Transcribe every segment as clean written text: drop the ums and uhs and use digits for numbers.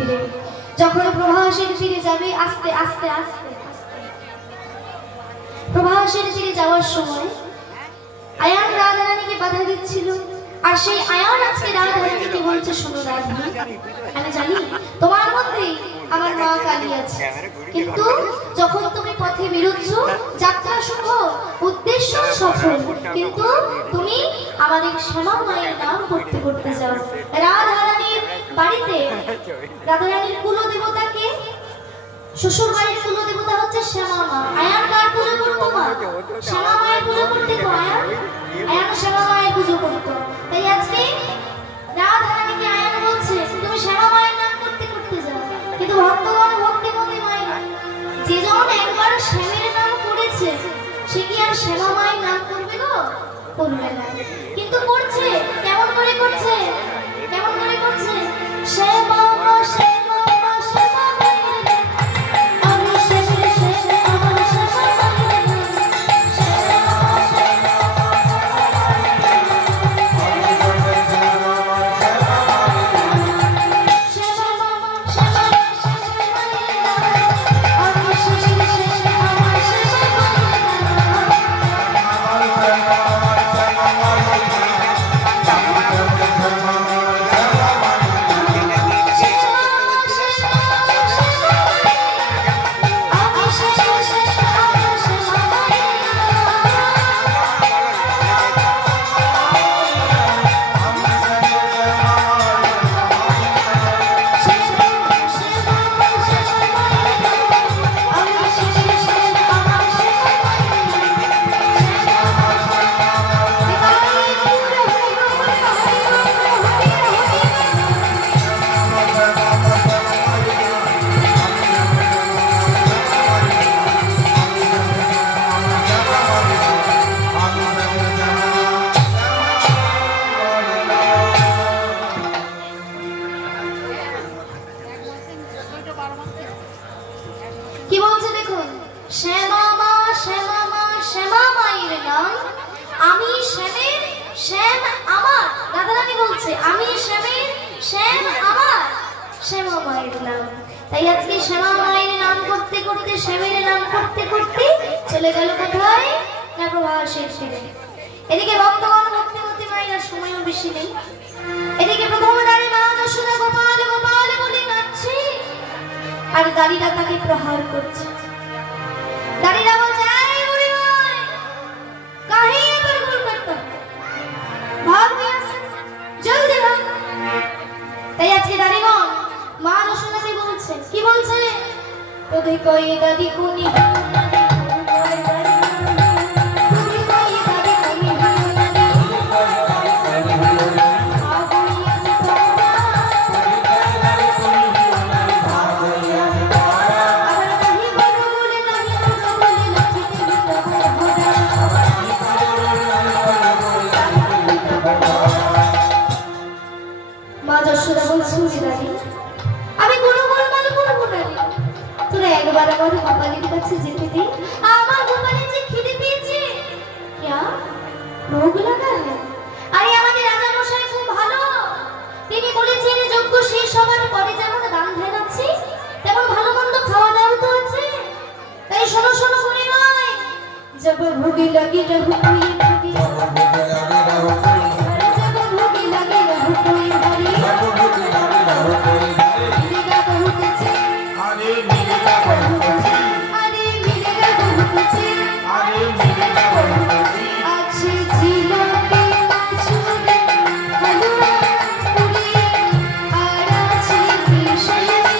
তীরে। যখন প্রভাসের তীরে যাবে আস্তে আস্তে আস্তে প্রভাসের তীরে যাওয়ার সময় আয়ান রাধারানীকে বাধা দিচ্ছিল। আর সেই আয়ান আজকে রাধারানীকে বলছে, শোনো রাধা, আমি জানি তোমার মধ্যে আমার মা কালী আছে, কিন্তু যখন তুমি পথে বেরোচ্ছ যাত্রা শুভ, উদ্দেশ্য সফল, কিন্তু তুমি আমাদের শ্যামা মায়ের নাম করতে করতে যাও। রাধারানীর বাড়িতে রাধারানীর কুলদেবতাকে, শ্বশুর বাড়ির কুলদেবতা হচ্ছে শ্যামা মা। আয়ান কার পুজো করতো? মা শ্যামা মায়ের পুজো করতে তো আয়ান শ্যামা মায়ের পুজো করতো। তাই আজকে রাধারানীকে আয়ান বলছে তুমি শ্যামা মায়ের নাম করতে করতে যাও। কিন্তু ভক্তগণ ভক্তিমতী মাই, যে জন একবার শ্যামের নাম করেছে সে কি আর শ্যামা মায়ের নাম করবে গো? করবে না। কিন্তু করছে, কেমন করে করছে? কেমন করে করছে? শ্যামা মা শ্যামা মা শ্যামা মায়ের নাম, আমি শ্যামের শ্যামা আমার শ্যামা মায়ের নাম, শ্যামা মা শ্যামা তাই আজকে শ্যামা মায়ের নাম করতে করতে শ্যামের নাম করতে করতে চলে গেল কোথায়? না প্রভাসের তীরে। এদিকে ভক্তগণ ভক্তিমতী মায়ের সময়ও বেশি নেই। এদিকে প্রথম দ্বারে মা যশোদা গোপাল গোপাল বলে কাঁদছে, আর দাঁড়িরা তাকে প্রহার করছে। দাঁড়িরা বলছে, এই বুড়ি মাই, কাহে তোর গোল করতো, ভাগ জলদি ভাগ। তাই আজকে দাঁড়িগণ মা যশোদাকে বলছে, কি বলছে? তোদের কই দাদি কুনি जब भूख लगी रहू कोई भूगी, जब भूख लगी रहू कोई भरी, मिलेगा बहुत अच्छे, अरे मिलेगा बहुत अच्छे, अरे मिलेगा बहुत अच्छे, अरे मिलेगा बहुत अच्छे, अच्छे जिलों पे मशहूर हलवा पूरी आराची की शैली।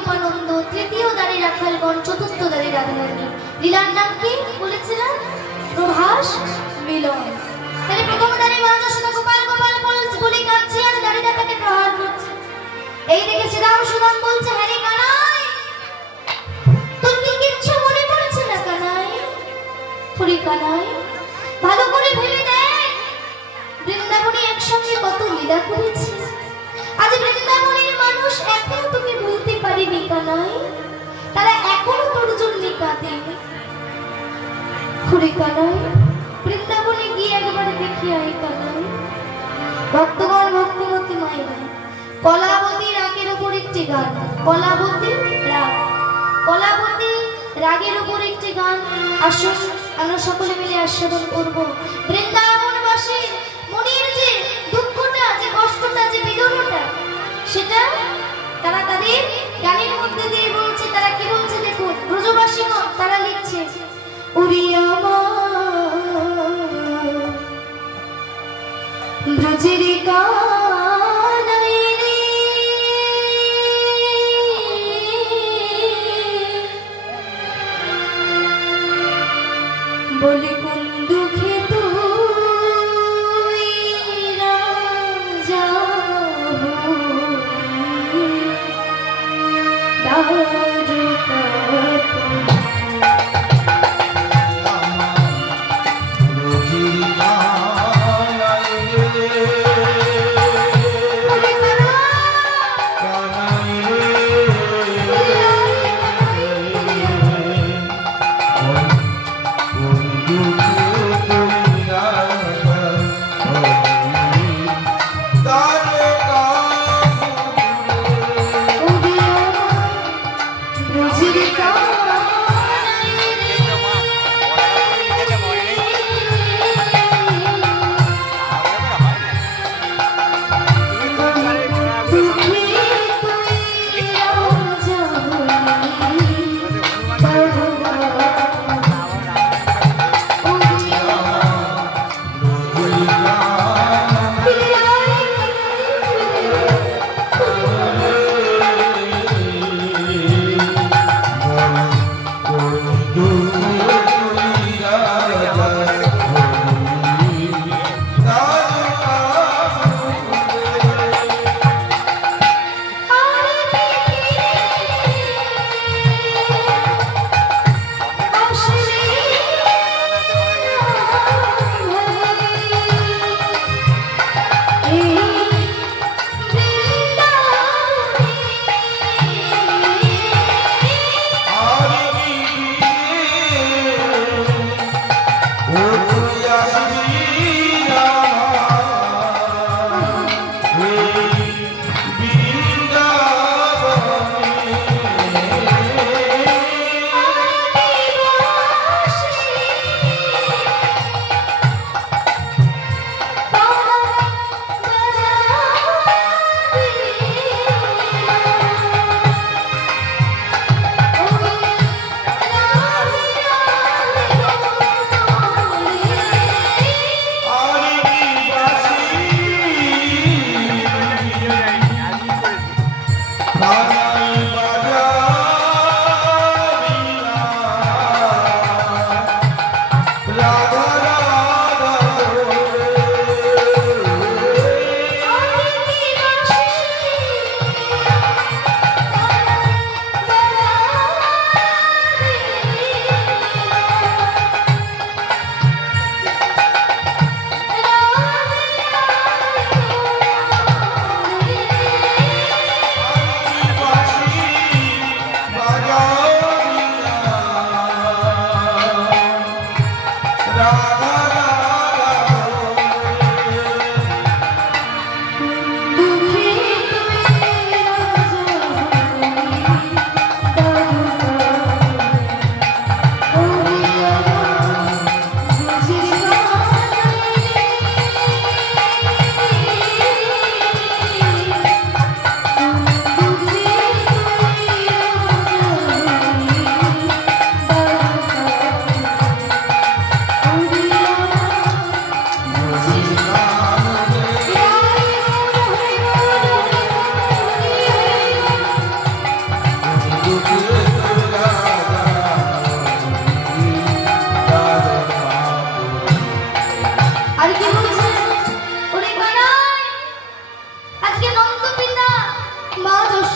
উপানন্দ, তৃতীয় দ্বারে রাখালগণ, চতুর্থ দ্বারে রাধারানী। লীলার নাম কি বলেছিলাম? প্রভাস মিলন। তাহলে প্রথম দ্বারে বালযশোদা গোপাল গোপাল বলে কাঁদছে আর দাঁড়িয়ে তাকে প্রহার করছে। এই দেখে শ্রীরাম সুদাম বলছে, হ্যাঁ রে কানাই, তোর কি কিচ্ছু মনে পড়ছে না কানাই? হরি কানাই, ভালো করে ভেবে দেখ, বৃন্দাবনে একসঙ্গে কত লীলা করেছি। আজ বৃন্দাবনের মানুষ এখনো তোকে ভুলতে পারেনি কানাই, তারা এখনো তোর জন্য কাঁদে। হরি কানাই, বৃন্দাবনে গিয়ে একবারে দেখি আয় কানাই। ভক্তগণ, ভক্তিমতী মায়েরা, কলাবতী রাগের উপর একটি গান। কলাবতী রাগ, কলাবতী রাগের উপর একটি গান। আসুন আমরা সকলে মিলে আস্বাদন করব। বৃন্দাবনবাসী মনের যে দুঃখটা, যে কষ্টটা, যে বেদনাটা, সেটা তারা তাদের গানের মধ্যে দিয়ে বলছে। তারা কি বলছে দেখুন, ব্রজবাসী তারা লিখছে, ওরে আমার ব্রজের কানাই রে, বলে কোন দুঃখে তুই রাজা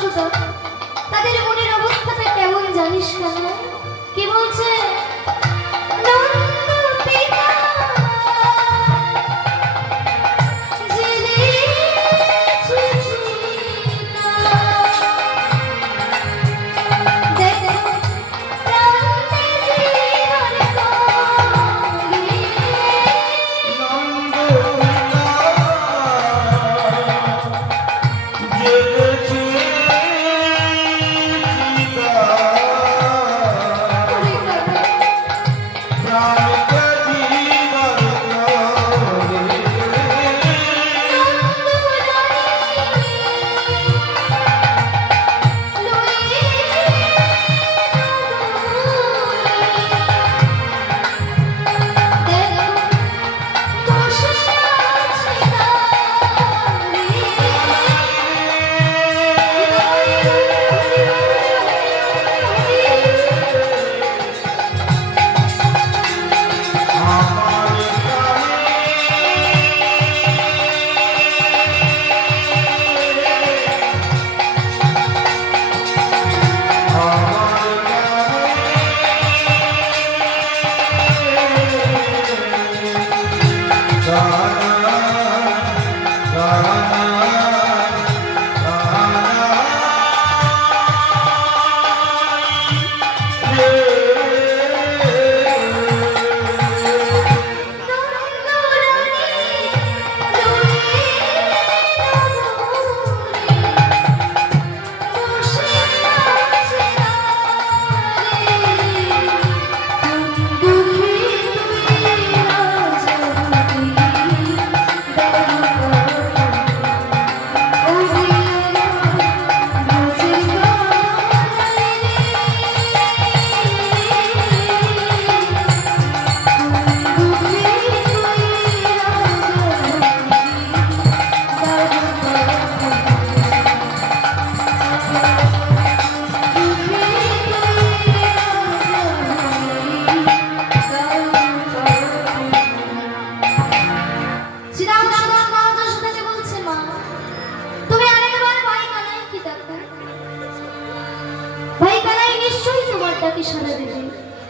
যশোদা তাদের মনের অবস্থাটা কেমন জানিস কেন? কি বলছে?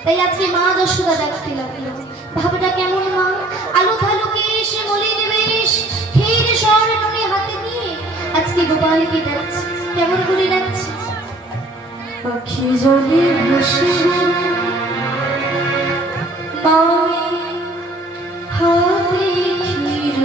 তাই আজকে মা যশোদা ডাকতে লাগলো। ভাবটা কেমন মা, আলো ভালো কেশ মলিন বেশ ক্ষীর স্বর্ণে হাতে নিয়ে আজকে গোপালকে ডাকছে। কেমন করে ডাকছে? আখি জলে বসে মায়ের হাতে ক্ষীর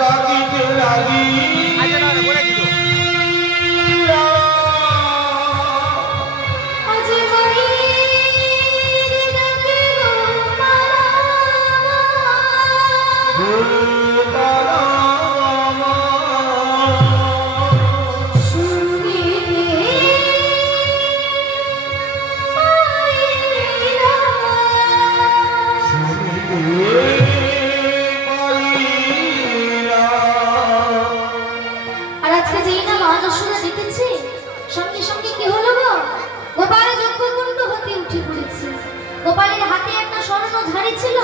ডাকিতে লাগি গোপালের হাতে একটা স্বর্ণ ঝাড়ি ছিল,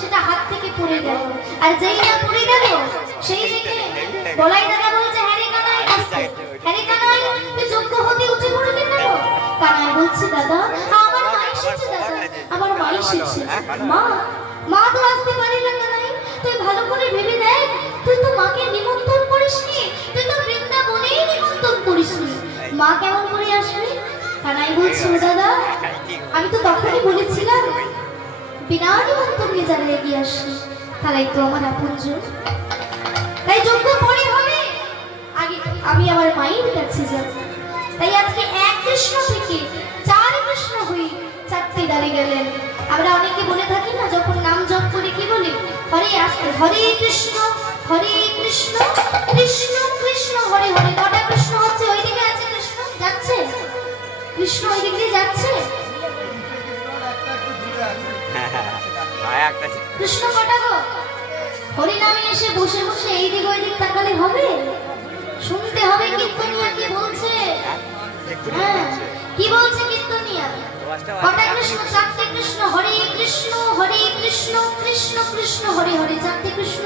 সেটা হাত থেকে পড়ে গেল। আর যেই না পড়ে গেল সেই থেকে বলাই দাদা বলছে, হ্যারে কানাই, হ্যারে কানাই তুই যোগ্য হতে উঠে পড়লি কেন? কানাই বলছে, দাদা আমার মা এসেছে, দাদা আমার মা এসেছে। মা মা তো আসতে পারে না কানাই, তুই ভালো করে ভেবে দেখ, তুই তো মাকে নিমন্ত্রণ করিসনি, তুই তো বৃন্দাবনেই নিমন্ত্রণ করিসনি, মা কেমন করে আসবে? কানাই বলছে, দাদা আমি তো তখনই বলেছিলাম বিনা নিমন্ত্রণে যারা এগিয়ে আসে তারাই তো আমার আপনজন, তাই যোগ্য পরে হবে, আগে আমি আমার মায়ের কাছে যাব। তাই আজকে এক কৃষ্ণ থেকে 4 কৃষ্ণ হয়ে 4টে দাঁড়িয়ে গেলেন। আমরা অনেকে বলে থাকি না, যখন নাম জপ করি কি বলি? হরে আসতে হরে কৃষ্ণ কৃষ্ণ কৃষ্ণ হরে হরে। কটা কৃষ্ণ হচ্ছে? ওইদিকে আছে কৃষ্ণ, যাচ্ছে কৃষ্ণ ওইদিক দিয়ে যাচ্ছে। কৃষ্ণ কটা গো? হরি নামে এসে বসে বসে এইদিক ওইদিক তাকালে হবে? শুনতে হবে কীর্তনিয়া কি বলছে। হ্যাঁ, কি বলছে কীর্তনিয়া? কটা কৃষ্ণ? 4টে কৃষ্ণ। হরে কৃষ্ণ কৃষ্ণ কৃষ্ণ হরে হরে। 4টে কৃষ্ণ।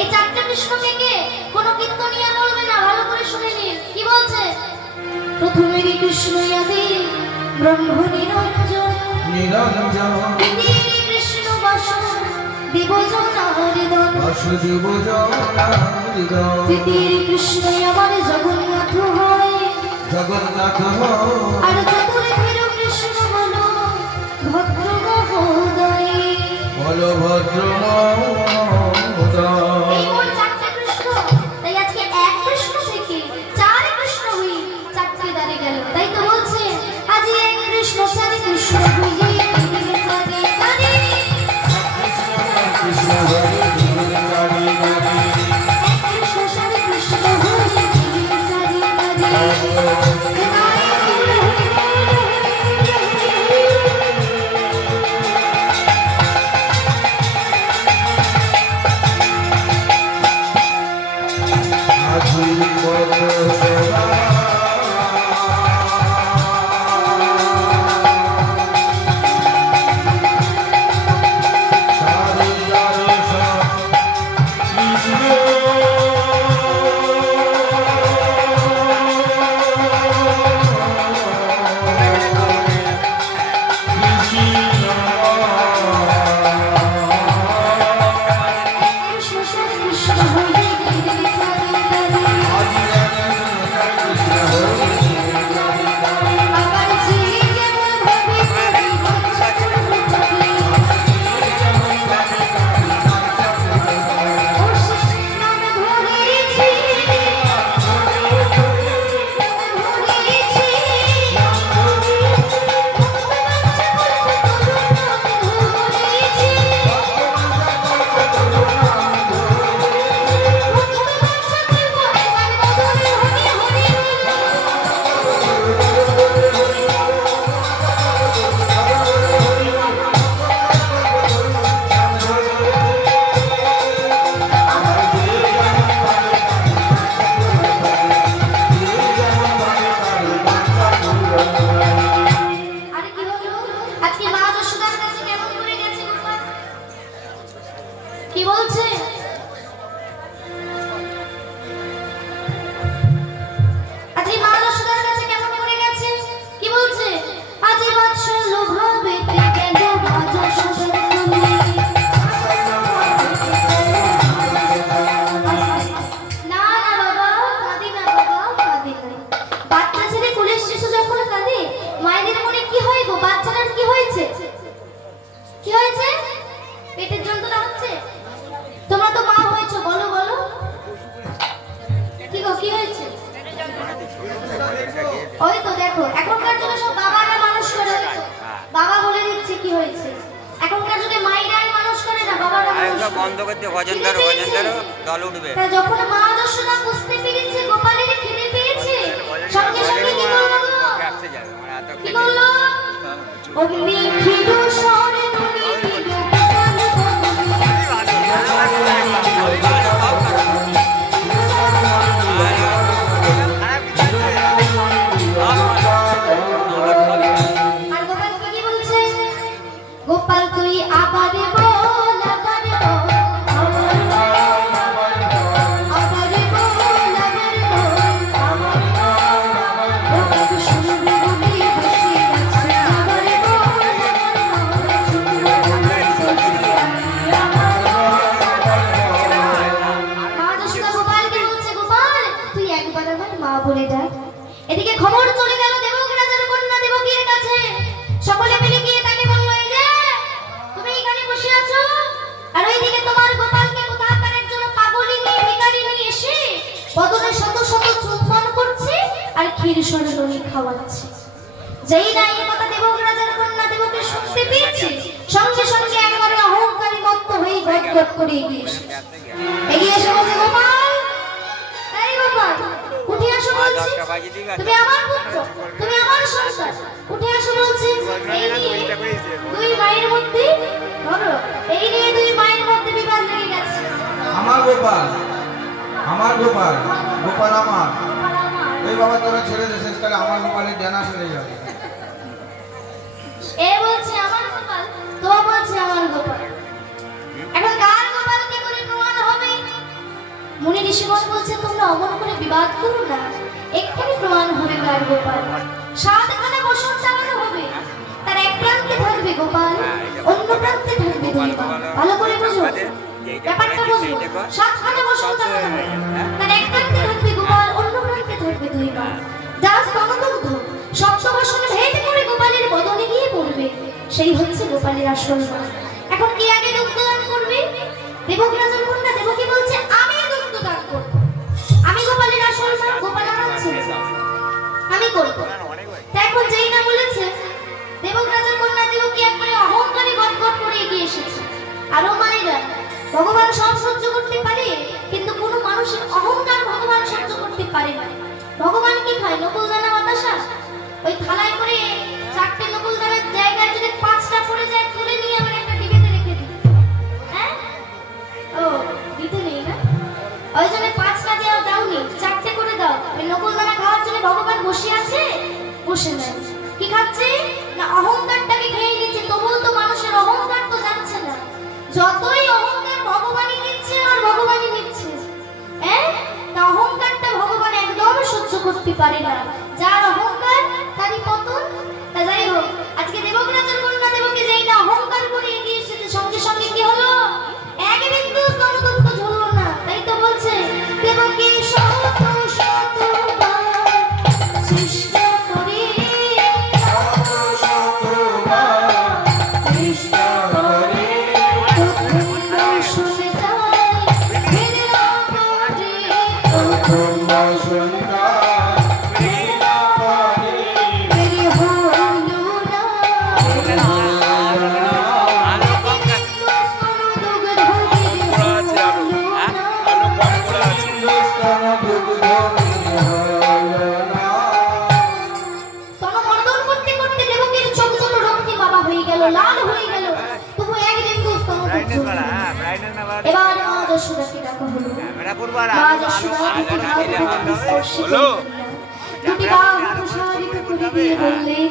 এই 4টে কৃষ্ণ থেকে কোনো কীর্তনিয়া বলবে না, ভালো করে শুনে নিন কি বলছে। প্রথমের কৃষ্ণ আদি ব্রহ্ম নিরঞ্জন কৃষ্ণ বাসু দেবজন হৃদয় তৃতীয় কৃষ্ণ আমার জগন্নাথ হয় আর চতুর্থের কৃষ্ণ হলো ভদ্র মহোদয়। বলো ভদ্র মহোদয়। এই মোট 4টে কৃষ্ণ। তাই আজকে এক কৃষ্ণ থেকে 4 কৃষ্ণ হয়ে 4টে দাঁড়িয়ে গেল। তাই তো বলছে আজ এক কৃষ্ণ 4 কৃষ্ণ হয়ে বন্ধ করতে ভজন ধরো দল উঠবে। তা যখন মা যশোদা বুঝতে পেরেছে গোপালের খিদে পেয়েছে, সঙ্গে সঙ্গে কি করলো? কি করলো? অগ্নি খিদু সরে তুমি খিদু গোপাল তুই আবারে বল আবারে বল আবারে বল আবারে শুনবি বলি বসে আছে আবারে বল মা যশোদা গোপালকে বলছে, গোপাল তুই একবার আমার মা বলে ডাক। এদিকে খবর চলে গেল দেবক রাজার কন্যা দেবকীর কাছে। সকলে মিলে গিয়ে তাকে বলল, এই যে তুমি এখানে বসে আছো, আর ওইদিকে তোমার গোপালকে কোথাকার একজন পাগলিনী ভিখারিনী এসে বদনে শত শত চুম্বন করছে আর ক্ষীর সরলনি খাওয়াচ্ছে। যেই না এই কথা দেবক রাজার কন্যা দেবকী শুনতে পেয়েছে, সঙ্গে সঙ্গে একেবারে অহংকারী মত্ত হয়ে গদগদ করে এগিয়ে এসে বলছে, গোপাল এই গোপাল উঠে আসো বলছি, তুমি আমার পুত্র, তুমি আমার সন্তান, উঠে আসো বলছি। এই নিয়ে দুই মায়ের মধ্যে ধরো, এই নিয়ে দুই মায়ের মধ্যে বিবাদ লেগে গেছে। আমার গোপাল, আমার গোপাল, গোপাল আমার। এই বাবা তোরা ছেড়ে দে, শেষকালে আমার গোপালের ডানা ছেড়ে যাবে। এ বলছে আমার গোপাল, তো বলছে আমার গোপাল। এখন কার গোপাল কি করে প্রমাণ হবে? মুনি ঋষিগণ বলছে, তোমরা অমন করে বিবাদ করো না, এক্ষুনি প্রমাণ হবে কার গোপাল। সাতখানা বসন চালানো হবে, তার এক প্রান্তে থাকবে গোপাল, অন্য প্রান্তে থাকবে দুই পা। ভালো করে বুঝো ব্যাপারটা, বুঝো। সাতখানা বসন চালানো হবে, তার এক প্রান্তে থাকবে গোপাল, অন্য প্রান্তে থাকবে দুই পা। যার স্তনদগ্ধ সপ্তবাসনে ভেদ করে গোপালের বদনে গিয়ে পড়বে, সেই হচ্ছে গোপালের আসল মা। এখন কে আগে দুগ্ধদান করবে? দেবক রাজার কন্যা দেবকী বলছে, আমি দুগ্ধদান করব। আমি গোপালের আসল মা, গোপাল আমার ছেলে, আমি করব। এখন যেই না বলেছে, দেবক রাজার কন্যা দেবকী একবারে অহংকারী গদগদ করে এগিয়ে এসেছে। আরো মায়েরা, ভগবান সব সহ্য করতে পারে, কিন্তু কোনো মানুষের অহংকার ভগবান সহ্য করতে পারে না। ভগবান কি খায়? নকুলদানা বাতাসা। ওই থালায় করে চারটে নকুলদানার জায়গায় যদি পাঁচটা পড়ে যায়, তুলে নিয়ে আবার একটা ডিবেতে রেখে দিই। হ্যাঁ, ও দিতে নেই না, ওই জন্য পাঁচটা দেওয়া দাওনি, চারটে করে দাও। ওই নকুলদানা খাওয়ার জন্য ভগবান বসে আছে, বসে নাই। কি খাচ্ছে না? অহংকারটাকে খেয়ে নিচ্ছে। তবুও তো মানুষের অহংকার তো যাচ্ছে না। যতই অহংকার ভগবানই নিচ্ছে আর ভগবানই নিচ্ছে। হ্যাঁ, তা অহংকারটা ভগবান একদম সহ্য করতে পারে না। যার অহংকার তারই পতন। তা যাই হোক, আজকে দেবক রাজার কন্যা দেবকী যেই না অহংকার করে এগিয়ে এসেছে, সঙ্গে সঙ্গে কি হলো? এক বিন্দু স্তনদগ্ধ ঝরলো না। তাই তো বলছে, দেবকী শত শতবার চেষ্টা করে লাল হয়ে গেল, তবু এক বিন্দু স্তনদগ্ধ। এবার মা যশোদাকে ডাকা হলো। মা যশোদা দুটি বাহু প্রসারিত করে দিয়ে বললেন,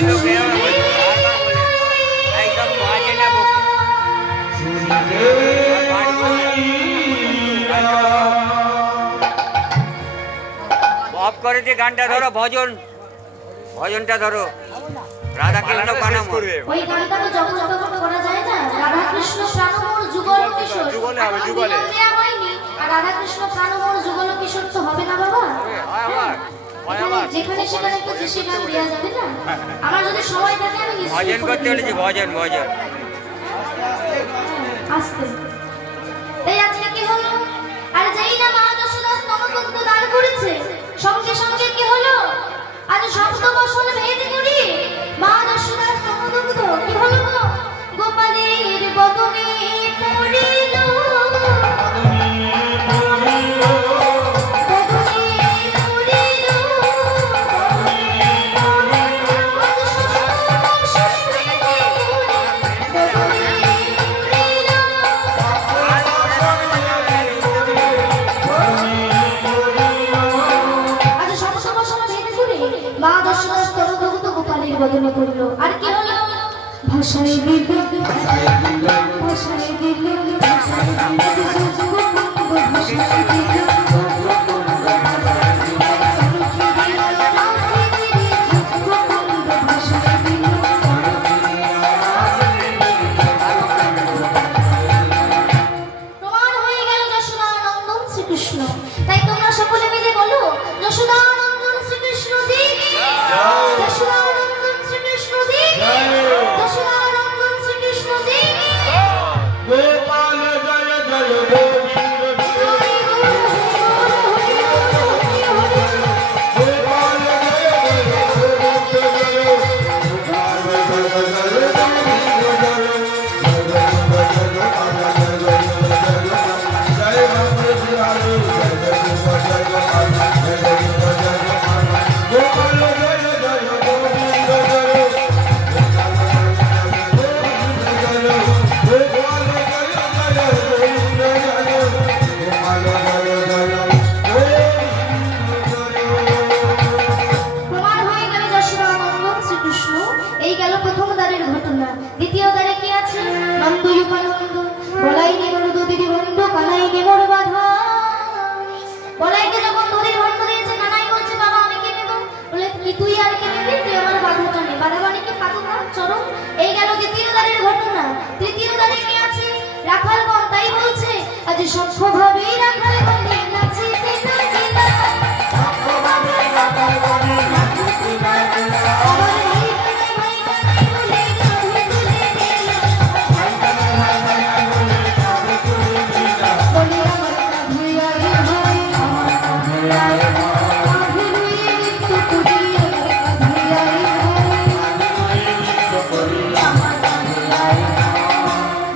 বাজারের লোক একদম বাজে না বকে অফ করে দিয়ে গানটা ধরো ভজন ভজনটা ধরো রাধা কৃষ্ণ প্রাণম ওই গানটা তো যখন তখন করা যায় না রাধা কৃষ্ণ প্রাণমোর যুগল কিশোর যুগলে হবে যুগলে দেয়া হয়নি আর রাধা কৃষ্ণ প্রাণমোর যুগল কিশোর তো হবে না বাবা যেখানে সেখানে তো সে গান দেওয়া যাবে না আমার যদি সময় থাকে আমি ভজন করতে বলেছি ভজন ভজন আস্তে এই আজকে কি হলো আর যেই না মা যশোদা স্তনগ্রন্থ দান করেছে সঙ্গে সঙ্গে কি হলো আজ সপ্তবর্ষণ ভেদ করি মা যশোদা স্তনগ্রন্থ কি হলো গো গোপালের বদনে পড়িল বদনে পড়লো আর কি হলো ভাষায় দিল ভাষায় দিল প্রমাণ হয়ে গেল যশোদানন্দন শ্রীকৃষ্ণ তাই তোমরা সকলে মিলে বলো যশোদানন্দন শ্রীকৃষ্ণ জি যশোদানন্দন শ্রীকৃষ্ণ জি যশোদানন্দন শ্রীকৃষ্ণ জি গোপাল জয় জয় গোবিন্দ গোপাল জয় জয় গোবিন্দ গোপাল জয় জয় জয় রাম বিহারী জয় জয় জয় গোপাল জয় জয় গোবিন্দ জয় প্রমাণ হয়ে গেল যশোদানন্দন শ্রীকৃষ্ণ এই গেল প্রথম দ্বারের ঘটনা দ্বিতীয় দ্বারে কি আছে নন্দয়ুপানন্দ বলাই নেমর দদির বন্ধ কানাই নেমর বাধা বলাইকে যখন দদির বন্ধ দিয়েছে কানাই বলছে বাবা আমি কে নেব বলে কি তুই আর কে নেবি তুই আমার বাধাটা নে বাধা মানে কি পাতুকা চরম এই গেল দ্বিতীয় দ্বারের ঘটনা তৃতীয় দ্বারে কি আছে রাখালগণ তাই বলছে আজ সভ্যভাবেই রাখালগণ নাচিতে নাচিতে সভ্যভাবে রাখালগণ নাচিতে নাচিতে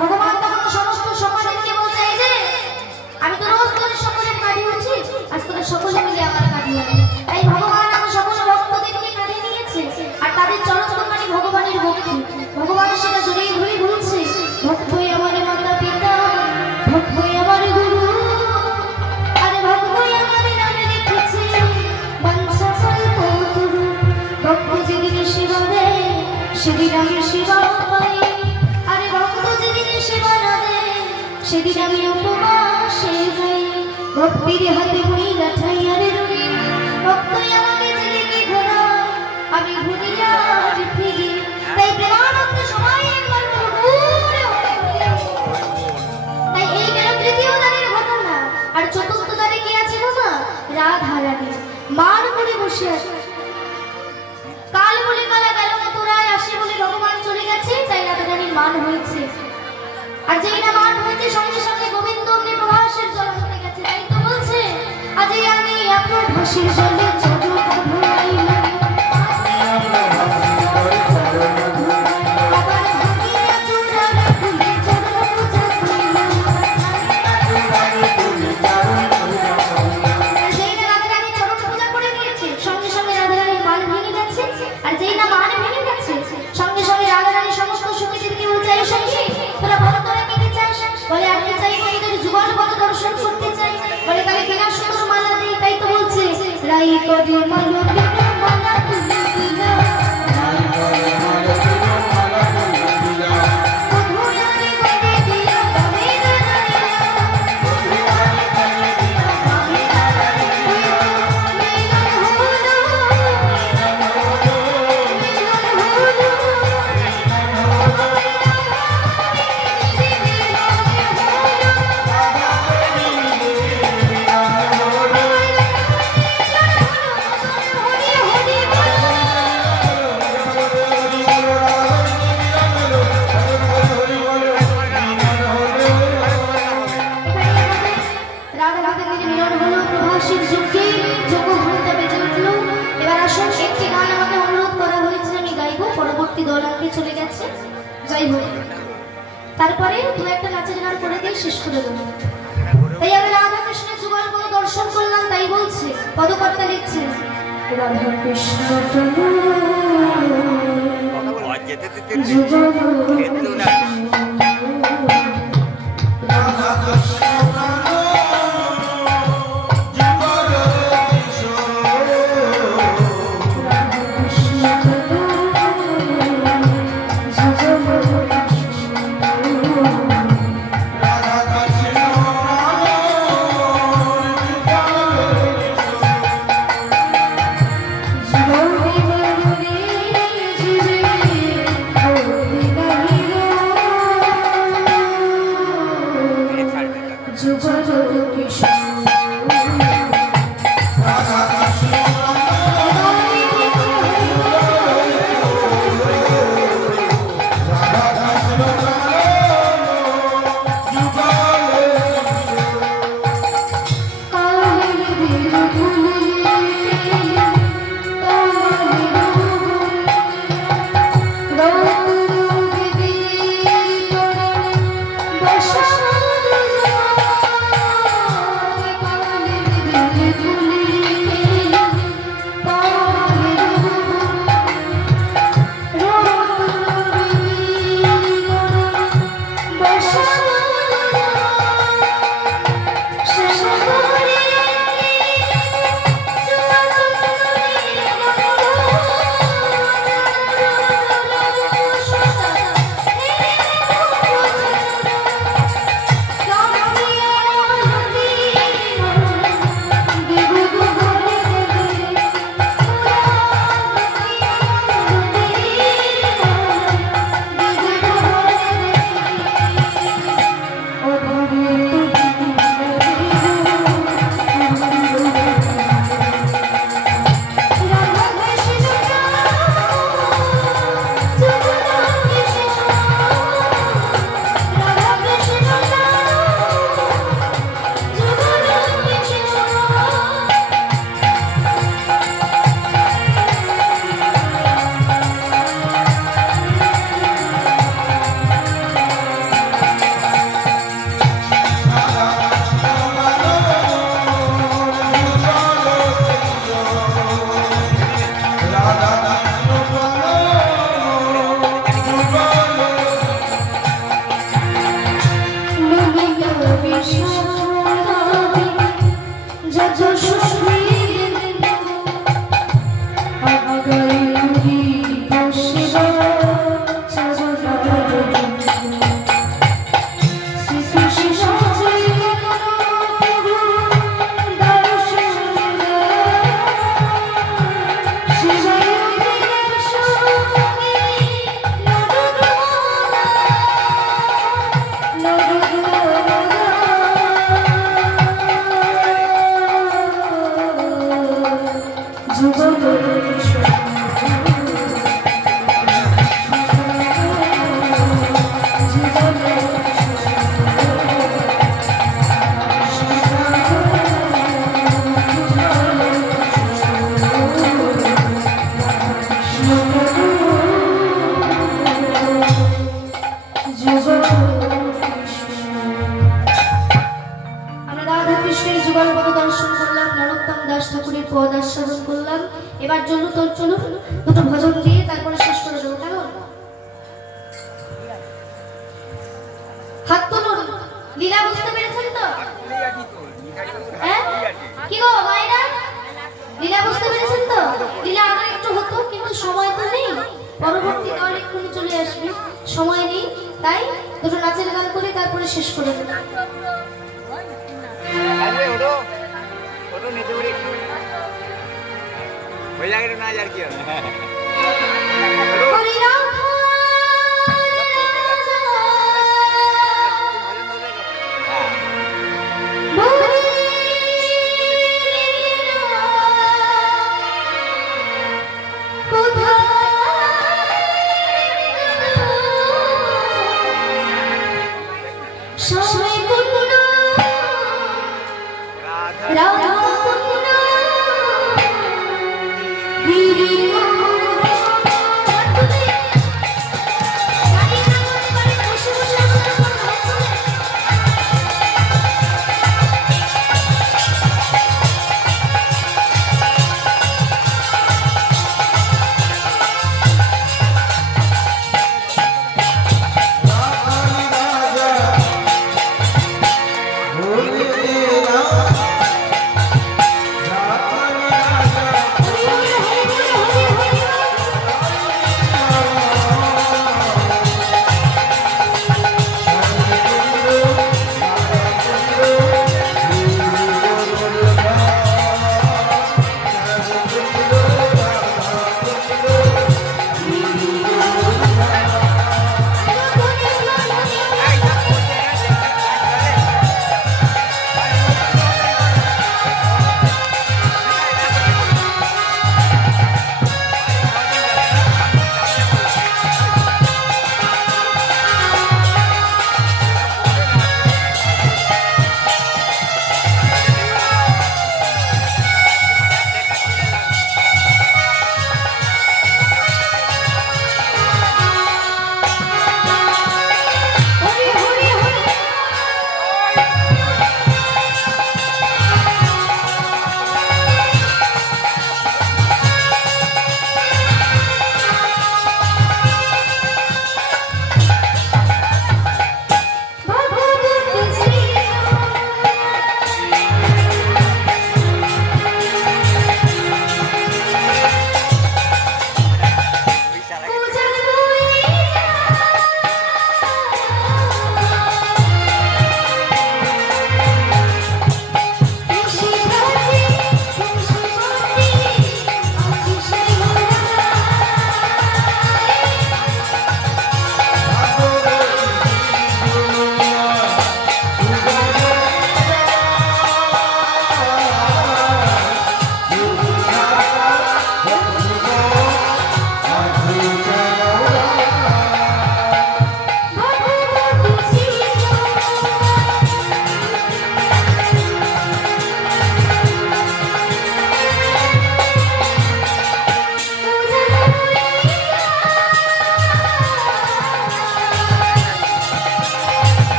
ভগবান তখন সমস্ত সমাজকে বলছে এই যে আমি তো রোজ তোদের সকলের কাঁধে উঠি আজ তোদের সকলে মিলে আমার কাঁধে উঠি তাই ভগবান আমার সকল ভক্তদেরকে কাঁধে নিয়েছে আর তাদের চরণতমানি ভগবানের ভক্তি ভগবান সেটা জড়িয়ে ধরে বলছে ভক্তই আমার মাতা পিতা ভক্তই আমার গুরু আর ভক্তই আমার নামে রেখেছে বাঞ্ছা কল্পতরু ভক্ত যেদিন সেবা দেয় সেদিন আমি সেবা পাই আরে ভক্ত যেদিন সেবা না দেয় সেদিন আমি উপবাসে যাই ভক্তির হাতে মহিলা ঠাইয়ারে রুড়ি ভক্তই আমাকে যেদিকে ঘোরায় আমি ঘুরিয়ার ফিরি তাই প্রেমানন্দ সবাই একবার ঘুরে তাই এই গেল তৃতীয় দ্বারের ঘটনা আর চতুর্থ দ্বারে কি আছে বাবা রাধা রানী মার করে বসে আছে কাল বলে কালা গেল মথুরায় আসে বলে ভগবান চলে গেছে তাই রাধা রানীর মান হয়েছে আর যেই না মান হয়েছে সঙ্গে সঙ্গে গোবিন্দ অমনি প্রভাসের জল হতে গেছে তাই তো বলছে আজ আমি আপনার ভাসির জলে চোখ ধুলাইলাম আবার ভাঙিয়া চূড়ার ফুলে চরণ পূজা করিলাম আর যেই না রাধা রানী চরণ পূজা করে দিয়েছে সঙ্গে সঙ্গে রাধা রানীর মান ভেঙে গেছে আর যেই না মান ভেঙে গেছে সঙ্গে সঙ্গে রাধা রানী সমস্ত সখীদেরকে বলছে এই সখী তোরা বল তোরা কি চাস বলে আমি চাই তোদের যুগল পদ দর্শন করতে চাই বলে তাহলে কেনা সুন্দর মালা দিই তাই তো বলছে রাই করি মালা মালা তুমি দিলা রাই যাই হোক, তারপরে দু একটা নাচের গান করে দিয়ে শেষ করে দেবো। তাই আমি রাধা কৃষ্ণের যুগল পদ দর্শন করলাম, তাই বলছি পদকর্তা লিখছেন রাধা কৃষ্ণ এবার জন্য তোর চলুন দুটো ভজন দিয়ে তারপরে শেষ করে দেবো। কেমন? হাত তুলুন। লীলা বুঝতে পেরেছেন তো? হ্যাঁ কি গো মায়েরা, লীলা বুঝতে পেরেছেন তো? লীলা আগে একটু হতো, কিন্তু সময় তো নেই, পরবর্তী দল এক্ষুনি চলে আসবে, সময় নেই, তাই দুটো নাচের গান করে তারপরে শেষ করে দেবো। না যার কি হবে। রাধা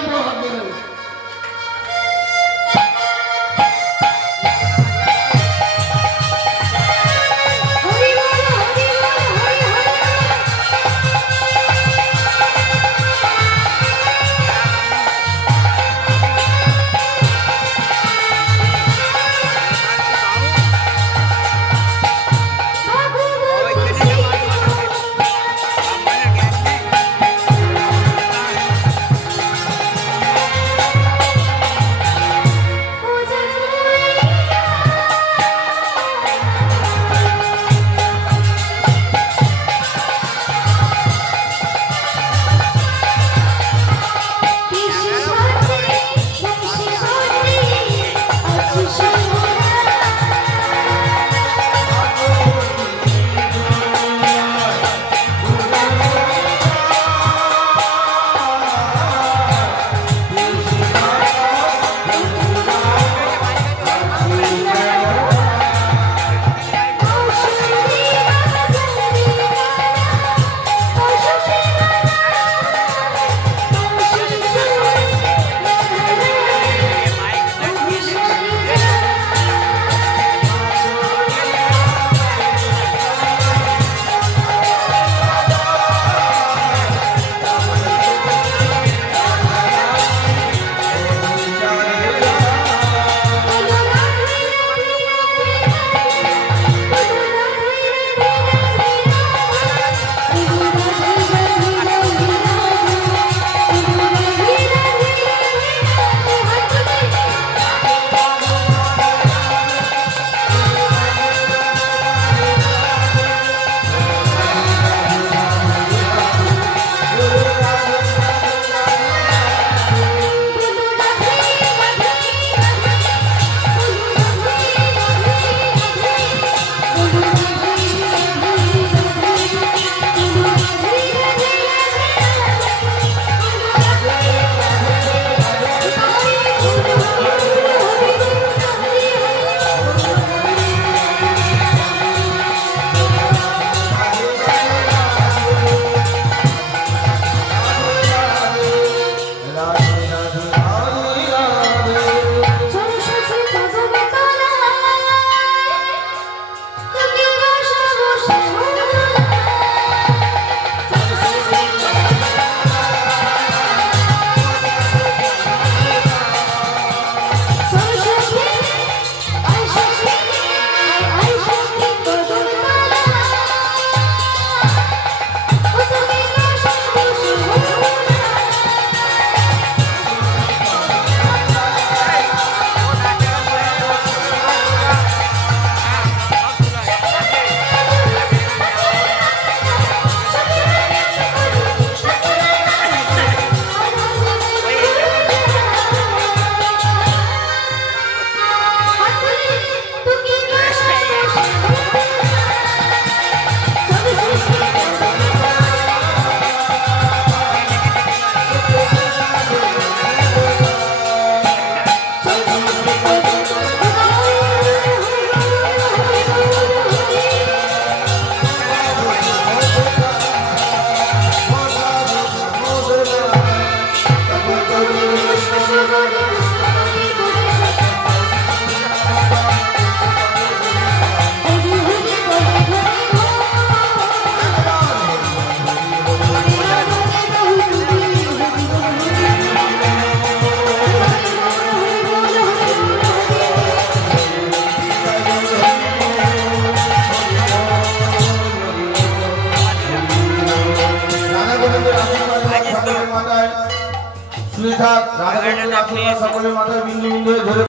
বলবো হবে। শুনে থাক রাধা সকলের মাথায় বিন্দু বিন্দু হয়ে ধরে